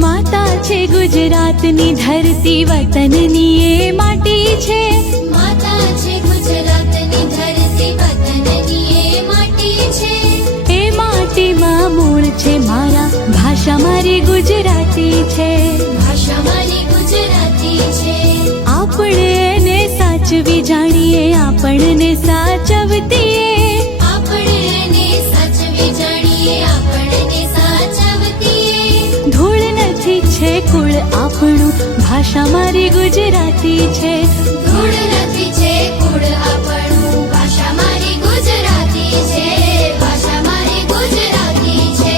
માતા છે ગુજરાતની ધરતી, વતનની એ માટી છે. માતા છે ગુજરાતની ધરતી, વતનની એ માટી છે. એ માટીમાં મૂળ છે મારા, ભાષા મારી ગુજરાતી છે. ભાષા મારી ગુજરાતી છે. આપણે એને સાચવી જાણીએ, આપણને સાચવતીએ. આપણે એને સાચવી જાણીએ, આપણને સાચવતીએ. ધૂળ નથી છે કુળ આપણું, ભાષા મારી ગુજરાતી છે. ધૂળ નથી છે કુળ આપણું, ભાષા મારી ગુજરાતી છે. ભાષા મારી ગુજરાતી છે.